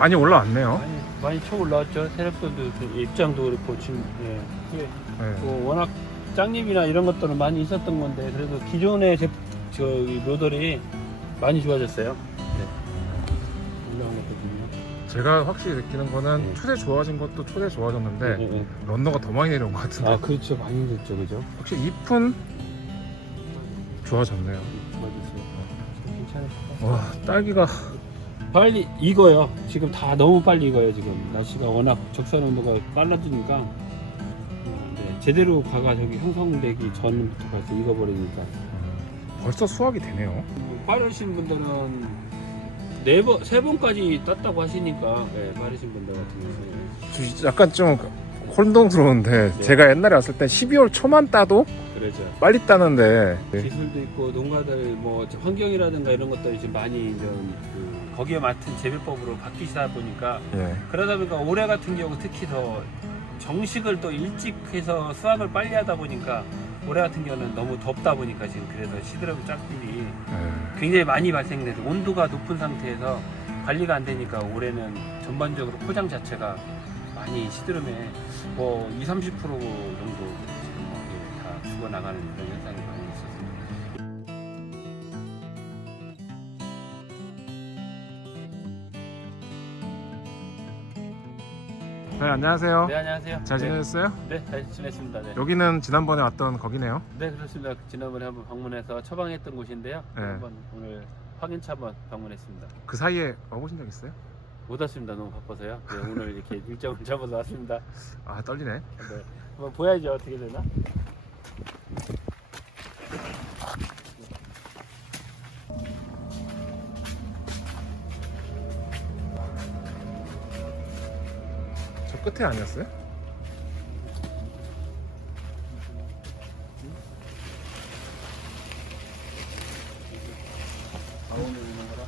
많이 올라왔네요. 많이 많이 쳐 올라왔죠. 세력들도 그 입장도 그렇고 지금 예. 네. 뭐 워낙 짱잎이나 이런 것들은 많이 있었던 건데 그래도 기존의 제, 저기 묘들이 많이 좋아졌어요. 네. 올라온. 제가 확실히 느끼는 거는 네. 초대 좋아진 것도 초대 좋아졌는데 예, 예. 런너가 더 많이 내려온 것 같은데 아 그렇죠 많이 됐죠 그죠? 확실히 잎은 좋아졌네요. 좋아졌어요. 괜찮았어. 와 딸기가 빨리 익어요. 지금 다 너무 빨리 익어요. 지금 날씨가 워낙 적산 온도가 빨라지니까 어, 네, 제대로 과가 저기 형성되기 전부터 벌써 익어버리니까 벌써 수확이 되네요. 뭐 빠르신 분들은 네 번, 세 번까지 땄다고 하시니까 네, 빠르신 분들 같은 경우는 저 약간 좀 혼동스러운데 네. 제가 옛날에 왔을 때 12월 초만 따도 그러죠. 빨리 따는데 네. 기술도 있고 농가들 뭐 환경이라든가 이런 것들이 지금 많이 좀 그, 거기에 맞춘 재배법으로 바뀌시다 보니까 예. 그러다 보니까 올해 같은 경우 특히 더 정식을 또 일찍 해서 수확을 빨리 하다 보니까 올해 같은 경우는 너무 덥다 보니까 지금 그래서 시드러브 짝들이 예. 굉장히 많이 발생돼서 온도가 높은 상태에서 관리가 안 되니까 올해는 전반적으로 포장 자체가 많이 시드름에 뭐 20, 30% 정도 지금 뭐, 예, 다 죽어나가는 그런 현상이 많이 네 안녕하세요. 네 안녕하세요. 잘 네, 지내셨어요? 네, 잘 지냈습니다. 네. 여기는 지난번에 왔던 거기네요. 네 그렇습니다. 지난번에 한번 방문해서 처방했던 곳인데요. 네. 한번 오늘 확인차 한번 방문했습니다. 그 사이에 와보신 적 있어요? 못 왔습니다. 너무 바빠서요. 네, 오늘 이렇게 일정을 잡아서 왔습니다. 아 떨리네. 네. 한번 보야죠 어떻게 되나? 저 끝에 아니었어요? 가운데 있는 거라.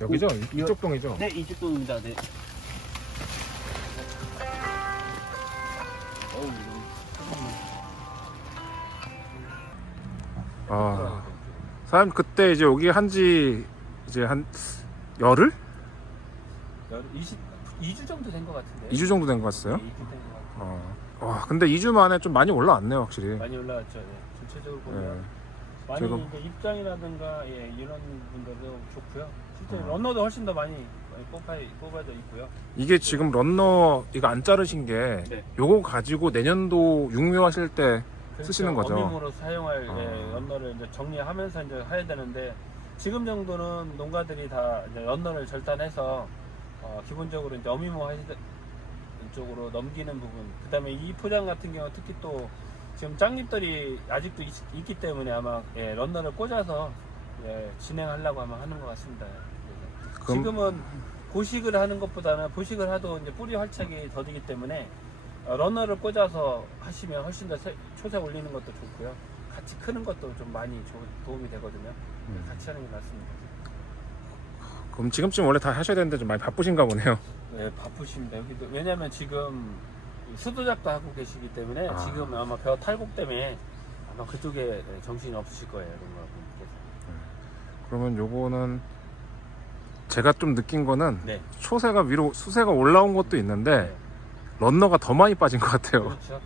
여기죠? 이- 이쪽 동이죠? 네, 이쪽동입니다. 네. 사장님 그때 이제 여기 한지 이제 한 열흘? 20, 2주 정도 된 것 같은데. 2주 정도 된 것 같았어요? 네, 2주 된것 같아요. 어. 와 근데 2주 만에 좀 많이 올라왔네요 확실히. 많이 올라왔죠. 네. 전체적으로 보면 예. 많이 제가- 이제 입장이라든가 예, 이런 분들도 좋고요. 실제 어. 런너도 훨씬 더 많이 뽑아 뽑아져 있고요. 이게 지금 런너 이거 안 자르신 게 네. 요거 가지고 내년도 육묘 하실 때 그래서 쓰시는 거죠? 어민으로 사용할 아. 예, 런너를 이제 정리하면서 이제 해야 되는데 지금 정도는 농가들이 다 이제 런너를 절단해서 어, 기본적으로 이제 어미모 하시 쪽으로 넘기는 부분. 그다음에 이 포장 같은 경우 특히 또 지금 짱잎들이 아직도 있, 기 때문에 아마 예, 런너를 꽂아서 예, 진행하려고 아마 하는 것 같습니다. 지금은 고식을 하는 것보다는 보식을 하도 이제 뿌리 활착이 더디기 때문에 어, 러너를 꽂아서 하시면 훨씬 더 세- 초세 올리는 것도 좋고요. 같이 크는 것도 좀 많이 조- 도움이 되거든요. 음. 같이 하는 게 맞습니다. 그럼 지금쯤 원래 다 하셔야 되는데 좀 많이 바쁘신가 보네요. 네, 바쁘십니다. 여기도 왜냐하면 지금 수도작도 하고 계시기 때문에 아. 지금 아마 벼 탈곡 때문에 아마 그쪽에 네, 정신이 없으실 거예요. 이런 거 분께서. 그러면 요거는 제가 좀 느낀 거는 네. 초세가 위로 수세가 올라온 것도 있는데 네. 런너가 더 많이 빠진 것 같아요. 그렇죠. 네.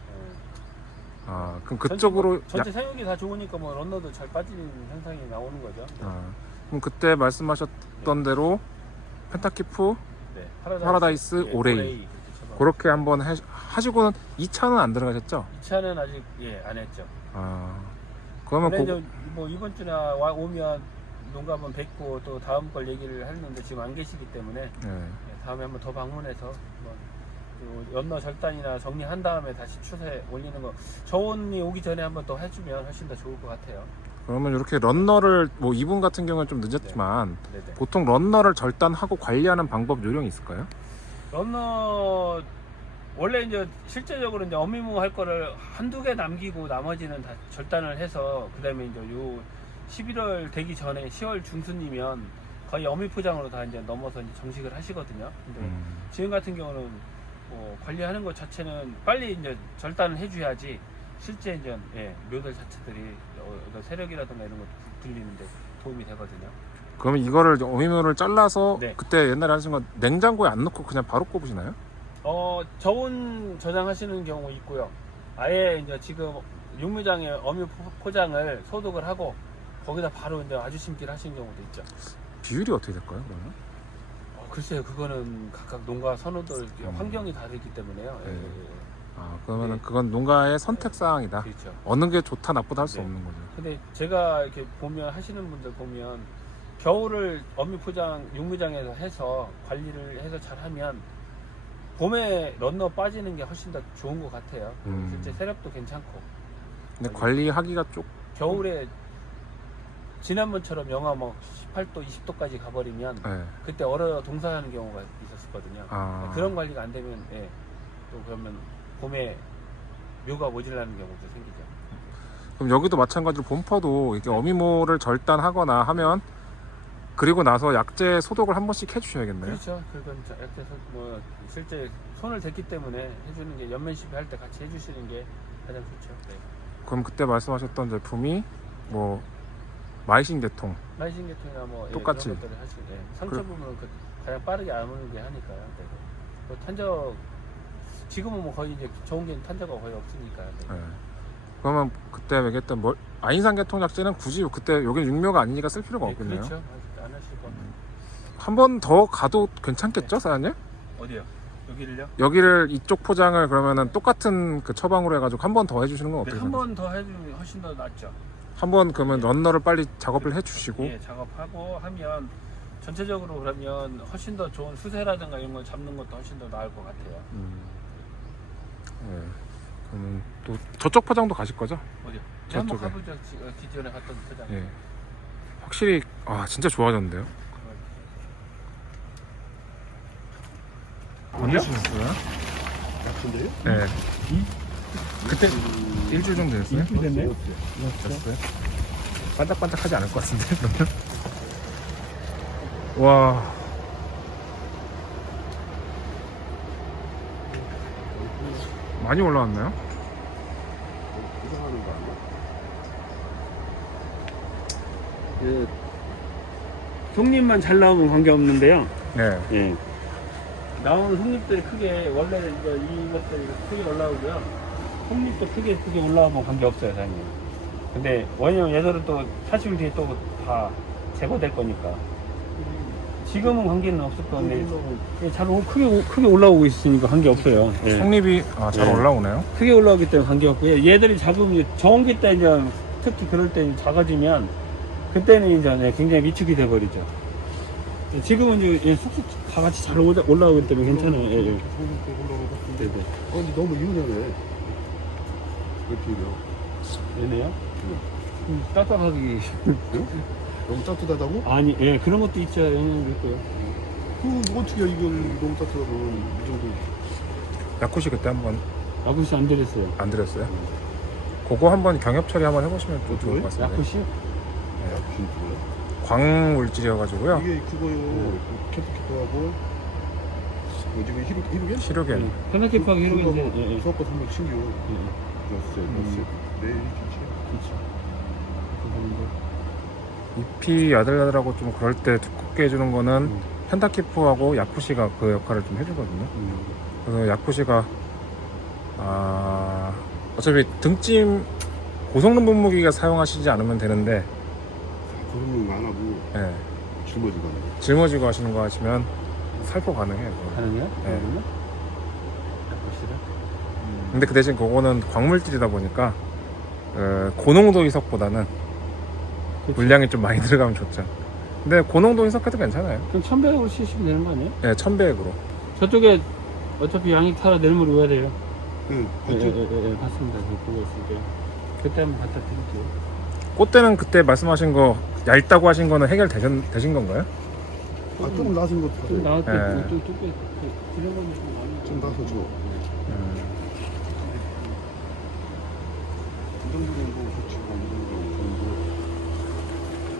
아 그럼 그쪽으로 전체 생육이 다 좋으니까 뭐 런너도 잘 빠지는 현상이 나오는 거죠. 아, 그럼 그때 말씀하셨던 대로 펜타키프 네. 파라다이스, 오레이. 그렇게 쳐서. 그렇게 한번 하, 하시고는 2차는 안 들어가셨죠? 이 차는 아직 예 안 했죠. 아 그러면 그, 이제 뭐 이번 주나 와, 오면 농가 한번 뵙고 또 다음 걸 얘기를 했는데 지금 안 계시기 때문에 네. 예, 다음에 한번 더 방문해서 한번 그 연너 절단이나 정리한 다음에 다시 추세 올리는 거 저온이 오기 전에 한번 더 해주면 훨씬 더 좋을 것 같아요. 그러면 이렇게 런너를 뭐 이분 같은 경우는 좀 늦었지만 네네. 보통 런너를 절단하고 관리하는 방법 요령이 있을까요? 런너 원래 이제 실제적으로 이제 어미무 할 거를 한두 개 남기고 나머지는 다 절단을 해서 그다음에 이제 요 11월 되기 전에 10월 중순이면 거의 어미 포장으로 다 이제 넘어서 이제 정식을 하시거든요. 근데 음. 지금 같은 경우는 어, 관리하는 것 자체는 빨리 이제 절단을 해줘야지 실제 이제 예, 묘들 자체들이 어, 어떤 세력이라든가 이런 것도 들리는데 도움이 되거든요. 그러면 이거를 이제 어미묘를 잘라서 네. 그때 옛날에 하신 건 냉장고에 안 넣고 그냥 바로 꼽으시나요? 어, 저온 저장하시는 경우 있고요. 아예 이제 지금 육묘장에 어미 포- 포장을 소독을 하고 거기다 바로 이제 아주 심기를 하시는 경우도 있죠. 비율이 어떻게 될까요? 그러면? 어, 글쎄요, 그거는 각각 농가 선호도 음. 환경이 다르기 때문에요. 예, 네. 예, 예. 아 그러면은 네. 그건 농가의 선택 사항이다. 그렇죠. 어느 게 좋다 나쁘다 할 수 네. 없는 거죠. 근데 제가 이렇게 보면 하시는 분들 보면 겨울을 어미 포장 육묘장에서 해서 관리를 해서 잘하면 봄에 런너 빠지는 게 훨씬 더 좋은 것 같아요. 음. 실제 세력도 괜찮고 근데 관리하기가 좀 겨울에 지난번처럼 영하 뭐 18도, 20도까지 가버리면 네. 그때 얼어 동사하는 경우가 있었거든요. 아. 그런 관리가 안 되면 예, 또 그러면 봄에 묘가 모질라는 경우도 생기죠. 그럼 여기도 마찬가지로 본퍼도 이게 어미모를 절단하거나 하면 그리고 나서 약재 소독을 한 번씩 해주셔야겠네요. 그렇죠. 그건 저- 이렇게 해서 뭐 실제 손을 댔기 때문에 해주는 게 연면시비 할 때 같이 해주시는 게 가장 좋죠. 네. 그럼 그때 말씀하셨던 제품이 뭐 마이신 계통. 마이신 계통이나 뭐 예, 똑같이. 그런 것들을 하시고 예. 상처 그- 부분은 그 가장 빠르게 아무는 게 하니까요. 네. 그 탄적 지금은 뭐 거의 이제 좋은 게 탄저가 거의 없으니까요. 네. 네. 그러면 그때 얘기했던 뭐 아인산 계통 약재는 굳이 그때 여기 육묘가 아니니까 쓸 필요가 네, 없겠네요. 그렇죠. 안 하실 거. 한번 더 가도 괜찮겠죠, 사장님? 어디요? 여기를요? 여기를 이쪽 포장을 그러면은 똑같은 그 처방으로 해가지고 한 번 더 해주시는 건 네, 한? 번 더 해주면 훨씬 더 낫죠. 한번 그러면 예. 런너를 빨리 작업을 해주시고 예, 작업하고 하면 전체적으로 그러면 훨씬 더 좋은 수세라든가 이런 걸 잡는 것도 훨씬 더 나을 것 같아요. 음. 네. 그러면 또 저쪽 포장도 가실 거죠? 어디요? 네, 한번 저쪽에. 가보죠. 지- 어, 기존에 갔던 포장. 예. 확실히 아 진짜 좋아졌는데요. 언제시셨어요? 같은데요? 네. 그때 일주일 정도 됐어요? 됐네요. 됐어요? 반짝반짝하지 않을 것 같은데 그러면? 와 많이 올라왔나요? 구성하는 거 아니야? 예. 속잎만 잘 나오면 관계 없는데요. 네. 예. 나오는 속잎들이 크게 원래 이제 이것들이 크게 올라오고요. 속잎도 크게 크게 올라오면 관계 없어요, 사장님. 근데 왜냐면 얘들은 또 사실 뒤에 또 다 제거될 거니까. 지금은 관계는 없을 건데 예, 잘 오- 크게 오- 크게 올라오고 있으니까 관계 없어요. 예. 속립이 아, 잘 네. 올라오네요. 크게 올라오기 때문에 관계없고요. 얘들이 작으면 저온기 때 이제 특히 그럴 때 작아지면 그때는 이제 네, 굉장히 위축이 돼버리죠. 예, 지금은 이제 예, 쑥쑥 다 같이 잘 올라- 올라오기 때문에 괜찮아요. 예, 예. 같은데. 네네. 어, 근데 너무 유연해. 이 이래. 얘네요? 음, 딱딱하기. 너무 따뜻하다고? 아니, 예, 그런 것도 있죠. 영향도 있고요. 그 어떻게 이걸 너무 따뜻하면 이 정도 야쿠시 그때 한번 야쿠시 안 들였어요. 안 드렸어요? 그거 한번 경협 처리 한번 해보시면 또 좋을 것 같습니다. 야쿠시? 진짜요? 광 물질이어가지고요. 이게 그거요. 캠프키트하고 뭐지 그 히루 히루겐? 시료겐. 페나키파기 이런 게 이제, 예, 예. 수업과 한번 신규 예, 넣 었어요. 넣었어요. 내일 좋지. 그렇죠. 잎이 야들야들하고 좀 그럴 때 두껍게 해주는 거는 음. 펜타키프하고 야쿠시가 그 역할을 좀 해주거든요. 음. 그래서 야쿠시가 아 어차피 등찜 고성능 분무기가 사용하시지 않으면 되는데 거안 하고 예, 짊어지고 하는 거. 짊어지고 하시는 거 하시면 살포 가능해요. 그거. 가능해요? 네. 야쿠시를? 근데 그 대신 그거는 광물질이다 보니까 그 고농도 희석보다는 그렇죠. 물량이 좀 많이 들어가면 좋죠. 근데 고농도 희석해도 괜찮아요. 그럼 1100으로 치시면 되는 거 아니에요? 예, 1100으로. 저쪽에 어차피 양이 타라 내일모레 와야 돼요. 응. 예? 예, 예, 예, 봤습니다. 저 보고 있으니까. 그때 한번 갖다 드릴게요. 꽃대는 그때 말씀하신 거 얇다고 하신 거는 해결되신 되신 건가요? 아, 조금 나선 것도 좀. 나왔대. 예. 좀 두께 많이. 좀 나서 줘.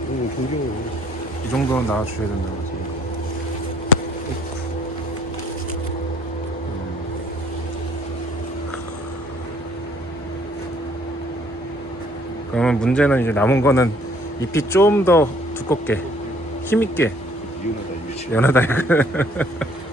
오, 이 정도는 나와줘야 된다고 생각. 음. 그러면 문제는 이제 남은 거는 잎이 좀 더 두껍게 힘있게. 연하다 연하다